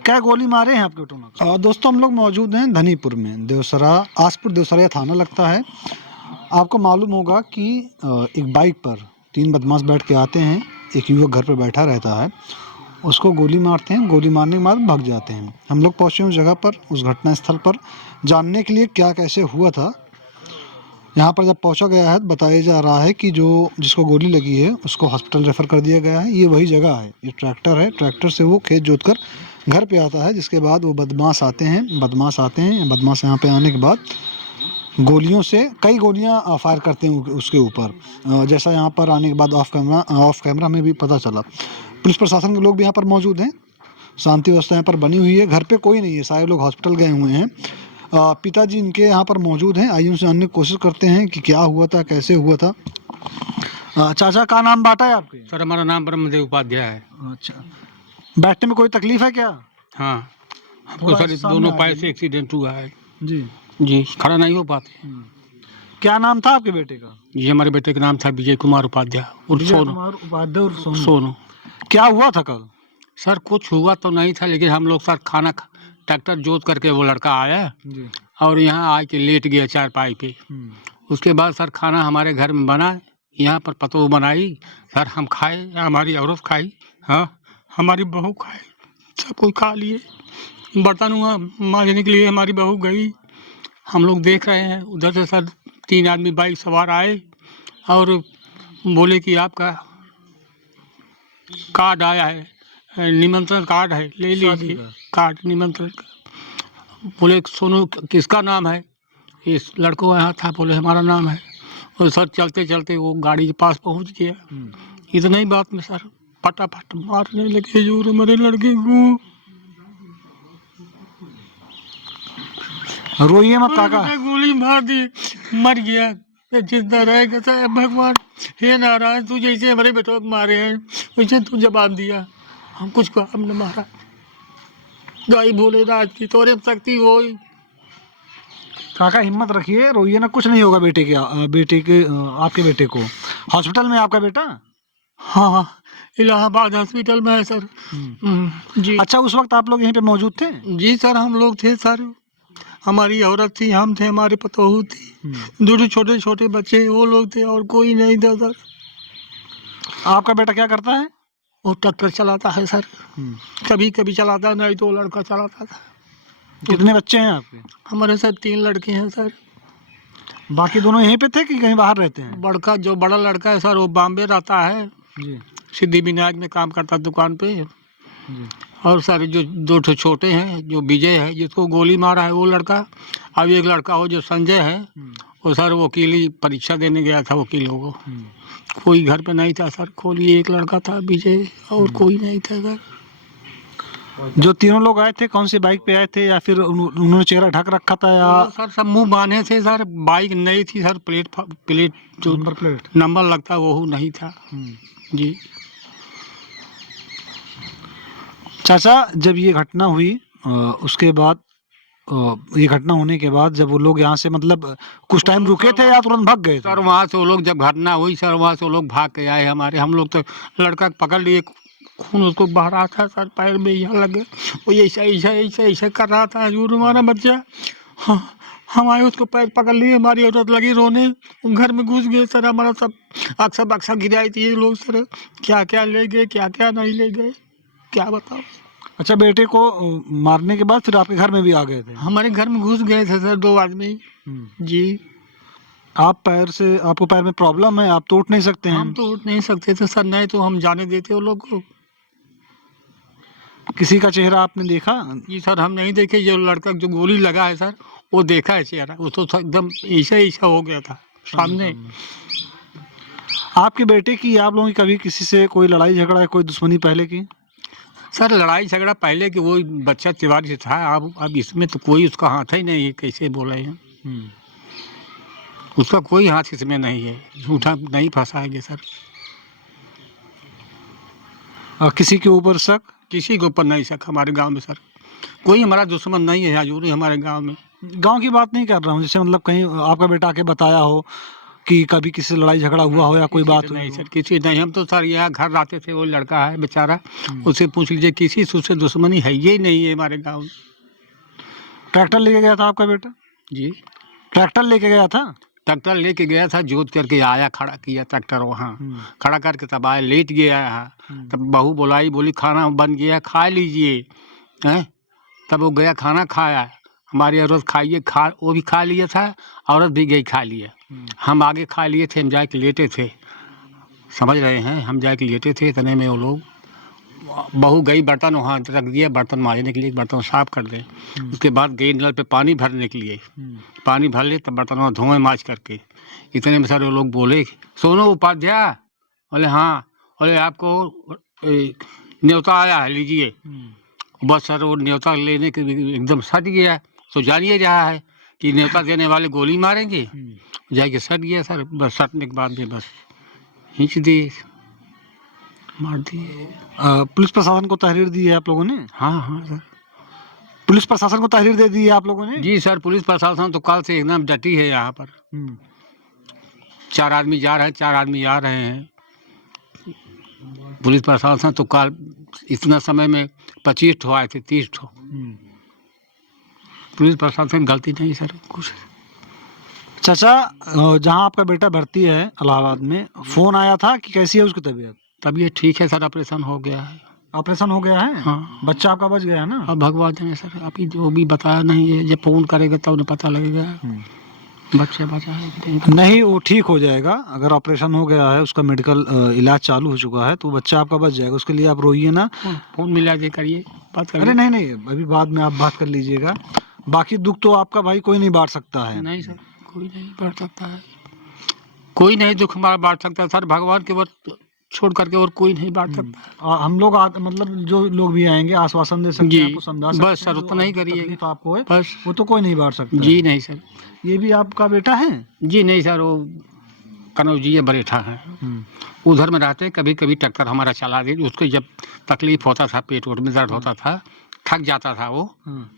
क्या गोली मारे हैं आपके बेटों? दोस्तों हम लोग मौजूद हैं धनीपुर में, देवसरा आसपुर देवसरा थाना लगता है। आपको मालूम होगा कि एक बाइक पर 3 बदमाश बैठ के आते हैं, एक युवक घर पर बैठा रहता है, उसको गोली मारते हैं, गोली मारने के बाद भाग जाते हैं। हम लोग पहुँचे उस जगह पर, उस घटना स्थल पर जानने के लिए क्या कैसे हुआ था। यहाँ पर जब पहुँचा गया है बताया जा रहा है कि जो जिसको गोली लगी है उसको हॉस्पिटल रेफ़र कर दिया गया है। ये वही जगह है, ये ट्रैक्टर है, ट्रैक्टर से वो खेत जोतकर घर पे आता है, जिसके बाद वो बदमाश आते हैं। बदमाश यहाँ पे आने के बाद गोलियों से कई गोलियां फायर करते हैं उसके ऊपर। जैसा यहाँ पर आने के बाद ऑफ कैमरा में भी पता चला। पुलिस प्रशासन के लोग भी यहाँ पर मौजूद हैं, शांति व्यवस्था यहाँ पर बनी हुई है। घर पे कोई नहीं है, सारे लोग हॉस्पिटल गए हुए हैं। पिताजी इनके यहाँ पर मौजूद हैं, आइए उनसे जानने की कोशिश करते हैं कि क्या हुआ था, कैसे हुआ था। चाचा का नाम बाटा है आपके? सर हमारा नाम ब्रह्मदेव उपाध्याय है। अच्छा, बैठने में कोई तकलीफ है क्या? हाँ, हमको सर दोनों पैर से एक्सीडेंट हुआ है जी जी, खड़ा नहीं हो पाते। क्या नाम था आपके बेटे का? ये हमारे बेटे का नाम था विजय कुमार उपाध्याय उर्फ सोनू। उपाध्याय सोनू। क्या हुआ था कल? सर कुछ हुआ तो नहीं था, लेकिन हम लोग सर ट्रैक्टर जोत करके वो लड़का आया जी। और यहाँ आके लेट गया चारपाई पे। उसके बाद सर खाना हमारे घर में बना, यहाँ पर पतोह बनाई, सर हम खाए, हमारी औरत खाई, हाँ हमारी बहू खाई, सब कोई खा लिए। बर्तन हुआ मांजने के लिए हमारी बहू गई, हम लोग देख रहे हैं। उधर से सर 3 आदमी बाइक सवार आए और बोले कि आपका कार्ड आया है, निमंत्रण कार्ड है, ले लीजिए कार्ड निमंत्रण का। बोले सोनू किसका नाम है? इस लड़कों यहाँ था, बोले हमारा नाम है। और सर चलते चलते वो गाड़ी के पास पहुँच गया। इतनी ही बात में सर फटाफट मारने लगे जोर हमारे लड़के को। रोइए मत काका। गोली मार दी, मर गया। जिंदा रहेगा सर भगवान, हे नारायण, तू जैसे हमारे बेटों को मारे हैं वैसे तू जवाब दिया, हम कुछ को हमने मारा। गाय भोले राज की तोरे शक्ति हो। काका हिम्मत रखिए, रोइए ना, कुछ नहीं होगा आपके बेटे को। हॉस्पिटल में आपका बेटा? हाँ, इलाहाबाद हॉस्पिटल में है सर। जी। अच्छा, उस वक्त आप लोग यहीं पे मौजूद थे? जी सर, हम लोग थे सर, हमारी औरत थी, हम थे, हमारे पतोहू थी, 2 छोटे छोटे बच्चे वो लोग थे और कोई नहीं था सर। आपका बेटा क्या करता है? वो ट्रैक्टर चलाता है सर, कभी कभी चलाता, नहीं तो लड़का चलाता था। कितने बच्चे हैं आपके? हमारे सर 3 लड़के हैं सर। बाकी दोनों यहीं पे थे कि कहीं बाहर रहते हैं? जो बड़ा लड़का है सर वो बॉम्बे रहता है जी। सिद्धिविनायक में काम करता है दुकान पे जी। और सर जो 2 छोटे हैं, जो विजय है जिसको गोली मारा है वो लड़का, अब एक लड़का हो जो संजय है, वो सर वकीली परीक्षा देने गया था वकीलों को। कोई घर पे नहीं था सर, खोली एक लड़का था विजय और कोई नहीं था सर। जो तीनों लोग आए थे कौन सी बाइक पे आए थे, या फिर उन्होंने चेहरा ढक रखा था या? सर सब मुंह बांधे थे सर, बाइक नहीं थी सर, प्लेट जो नंबर लगता वो नहीं था। जी। चाचा, जब ये घटना हुई उसके बाद ये घटना होने के बाद जब वो लोग यहाँ से मतलब कुछ टाइम रुके थे या तुरंत भाग गए थे? सर वहाँ से वो लोग जब घटना हुई सर वहाँ से वो लोग भाग के आए हमारे, हम लोग तो लड़का पकड़ लिए, खून उसको बह रहा था सर, पैर में यहाँ लगे, वो ऐसा ऐसा ऐसा ऐसा कर रहा था हजूर हमारा बच्चा। हाँ, हम आए उसको पैर पकड़ लिए, हमारी औरत लगी रोने, घर में घुस गए सर, हमारा सब अक्सर गिराई थी ये लोग सर, क्या क्या ले गए क्या क्या नहीं ले गए, क्या बताओ। अच्छा, बेटे को मारने के बाद फिर आपके घर में भी आ गए थे? हमारे घर में घुस गए थे सर 2 आदमी। जी। आपको पैर में प्रॉब्लम है, आप तो उठ नहीं सकते हैं? हम तो उठ नहीं सकते थे सर, नहीं तो हम जाने देते वो लोग को। किसी का चेहरा आपने देखा? जी सर, हम नहीं देखे, जो लड़का जो गोली लगा है सर वो देखा है चेहरा, वो तो एकदम ऐसा ऐसा हो गया था सामने। आपके बेटे की आप लोगों की कभी किसी से कोई लड़ाई झगड़ा है, कोई दुश्मनी पहले की? सर लड़ाई झगड़ा पहले कि वो बच्चा तिवारी से था, अब इसमें तो कोई उसका हाथ ही नहीं है, कैसे बोले हैं, उसका कोई हाथ इसमें नहीं है, झूठा नहीं फंसाएंगे सर। किसी के ऊपर शक? किसी के ऊपर नहीं शक हमारे गांव में सर, कोई हमारा दुश्मन नहीं है हजूरी हमारे गांव में। गांव की बात नहीं कर रहा हूँ, जैसे मतलब कहीं आपका बेटा आके बताया हो कि कभी किसी से लड़ाई झगड़ा हुआ हो या कोई बात हुई नहीं हो? सर, किसी नहीं। हम तो सर यहाँ घर आते थे, वो लड़का है बेचारा, उससे पूछ लीजिए, किसी से उससे दुश्मनी है ही नहीं है हमारे गाँव में। ट्रैक्टर लेके गया था आपका बेटा? जी, ट्रैक्टर लेके गया था? ट्रैक्टर लेके गया था, जोत करके आया, खड़ा किया ट्रैक्टर वहाँ, खड़ा करके तब आया, लेट गया है। तब बहू बुलाई, बोली खाना बन गया, खा लीजिए, हैं। तब वो गया, खाना खाया, हमारी औरत खाइए, वो भी खा लिया था, औरत भी गई खा लिया। हम आगे खा लिए थे, हम जाके लेटे थे, समझ रहे हैं, हम जाके लेटे थे, इतने में वो लोग, बहू गई बर्तन वहाँ रख दिया, बर्तन मांजने के लिए, बर्तन साफ कर दे। उसके बाद गई नल पे पानी भरने के लिए, पानी भर ले, तब बर्तन वहाँ धोए माज करके। इतने में सारे लोग बोले, सोनू उपाध्याय। बोले हाँ। बोले आपको न्योता आया है, लीजिए। बस सर वो न्योता लेने के एकदम सट गया, तो जानिए रहा है कि न्योता देने वाले गोली मारेंगे, जाके सट गया सर। बस सटने के बाद में बस खींच दिए, मार दिए। पुलिस प्रशासन को तहरीर दी है आप लोगों ने? हाँ हाँ सर। पुलिस प्रशासन को तहरीर दे दी है आप लोगों ने? जी सर, पुलिस प्रशासन तो कल से एकदम डटी है यहाँ पर। 4 आदमी जा रहे हैं, 4 आदमी आ रहे हैं। पुलिस प्रशासन तो कल इतना समय में 25 ठो आए थे, 30 ठो। पुलिस प्रशासन गलती नहीं सर कुछ। चाचा, जहाँ आपका बेटा भर्ती है इलाहाबाद में, फोन आया था कि कैसी है उसकी तबीयत? तबीयत ठीक है सर, ऑपरेशन हो गया है। ऑपरेशन हो गया है? हाँ। बच्चा आपका बच गया है ना? अब भगवान जाने सर, अभी जो भी बताया नहीं है, जब फोन करेगा तब उन्हें पता लगेगा बच्चा बचा है कि नहीं। नहीं, वो ठीक हो जाएगा। अगर ऑपरेशन हो गया है, उसका मेडिकल इलाज चालू हो चुका है, तो बच्चा आपका बच जाएगा। उसके लिए आप रोइए ना। फोन मिला दे करिए, बात करिए। अरे नहीं नहीं, अभी बाद में आप बात कर लीजिएगा। बाकी दुख तो आपका भाई कोई नहीं बांट सकता है। नहीं सर, कोई नहीं बांट सकता है, कोई नहीं दुख हमारा बांट सकता सर, भगवान के वक्त छोड़ करके और कोई नहीं बांट सकता। हम लोग मतलब जो लोग भी आएंगे आश्वासन दे सकते जी, हैं, आपको समझा सकते हैं। बस सर उतना ही करिए, तकलीफ आपको है बस। वो तो कोई नहीं बांट सकता जी है। नहीं सर। ये भी आपका बेटा है? जी नहीं सर, वो कनौजी बरेठा है, उधर में रहते हैं। कभी कभी ट्रैक्टर हमारा चला दे, उसको जब तकलीफ होता था, पेट वोट में दर्द होता था, थक जाता था वो,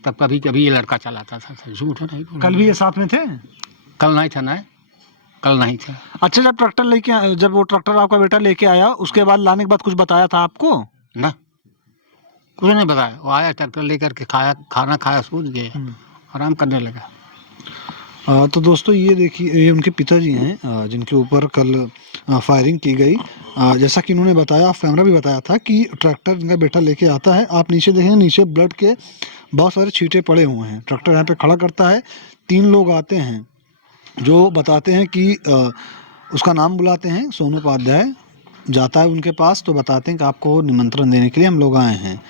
तब कभी कभी ये लड़का चलाता था सर, झूठ नहीं बोल। कल भी ये साथ में थे? कल नहीं था ना, कल नहीं था। अच्छा, जब वो ट्रैक्टर आपका बेटा लेके आया, उसके बाद लाने के बाद कुछ बताया था आपको? ना, कुछ नहीं बताया। वो आया ट्रैक्टर लेकर के, खाया, खाना खाया, सूझ गया, आराम करने लगा। तो दोस्तों ये देखिए, ये उनके पिताजी हैं जिनके ऊपर कल फायरिंग की गई। जैसा कि इन्होंने बताया, ऑफ कैमरा भी बताया था कि ट्रैक्टर इनका बेटा लेके आता है। आप नीचे देखेंगे, नीचे ब्लड के बहुत सारे छींटे पड़े हुए हैं। ट्रैक्टर यहाँ पे खड़ा करता है, 3 लोग आते हैं जो बताते हैं कि उसका नाम बुलाते हैं, सोनू उपाध्याय जाता है उनके पास, तो बताते हैं कि आपको निमंत्रण देने के लिए हम लोग आए हैं।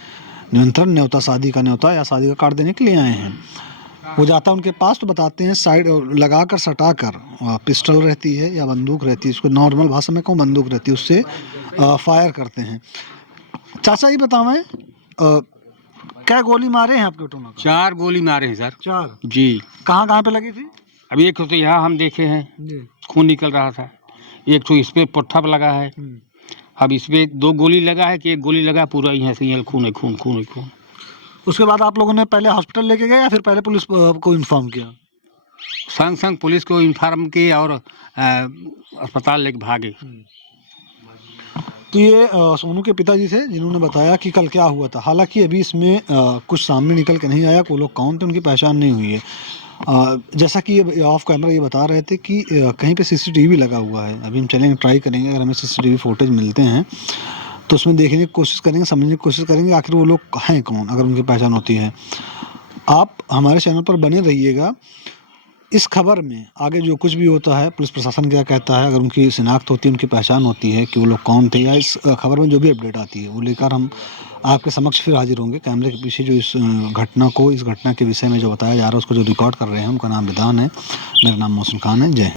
निमंत्रण, न्योता, शादी का न्योता या शादी का कार्ड देने के लिए आए हैं। वो जाता है उनके पास, तो बताते हैं, साइड लगा कर, सटा कर, पिस्टल रहती है या बंदूक रहती है, उसको नॉर्मल भाषा में कहूँ बंदूक रहती है, उससे फायर करते हैं। चाचा ये बतावें, क्या गोली मारे हैं आपके बेटों? 4 गोली मारे हैं सर। 4? जी। कहाँ कहाँ पे लगी थी? अभी एक तो यहाँ हम देखे हैं, खून निकल रहा था। एक तो इस पे पुट्ठा पे लगा है। अब इस पे 2 गोली लगा है कि 1 गोली लगा, पूरा यहाँ से यहाँ खून है, खून खून है, खून। उसके बाद आप लोगों ने पहले हॉस्पिटल लेके गए या फिर पहले पुलिस को इन्फॉर्म किया? संग संग पुलिस को इन्फॉर्म किया और अस्पताल लेके भागे। तो ये सोनू के पिताजी थे जिन्होंने बताया कि कल क्या हुआ था। हालांकि अभी इसमें कुछ सामने निकल के नहीं आया, वो लोग कौन थे उनकी पहचान नहीं हुई है। जैसा कि ये ऑफ कैमरा ये बता रहे थे कि कहीं पे सीसीटीवी लगा हुआ है। अभी हम चलेंगे, ट्राई करेंगे, अगर हमें सीसीटीवी फुटेज मिलते हैं तो उसमें देखने की कोशिश करेंगे, समझने की कोशिश करेंगे आखिर वो लोग हैं कौन, अगर उनकी पहचान होती है। आप हमारे चैनल पर बने रहिएगा। इस खबर में आगे जो कुछ भी होता है, पुलिस प्रशासन क्या कहता है, अगर उनकी शिनाख्त होती है, उनकी पहचान होती है कि वो लोग कौन थे, या इस खबर में जो भी अपडेट आती है वो लेकर हम आपके समक्ष फिर हाजिर होंगे। कैमरे के पीछे जो इस घटना के विषय में जो बताया जा रहा है, उसको जो रिकॉर्ड कर रहे हैं, उनका नाम विधान है। मेरा नाम मोहसिन खान है। जय हिंद।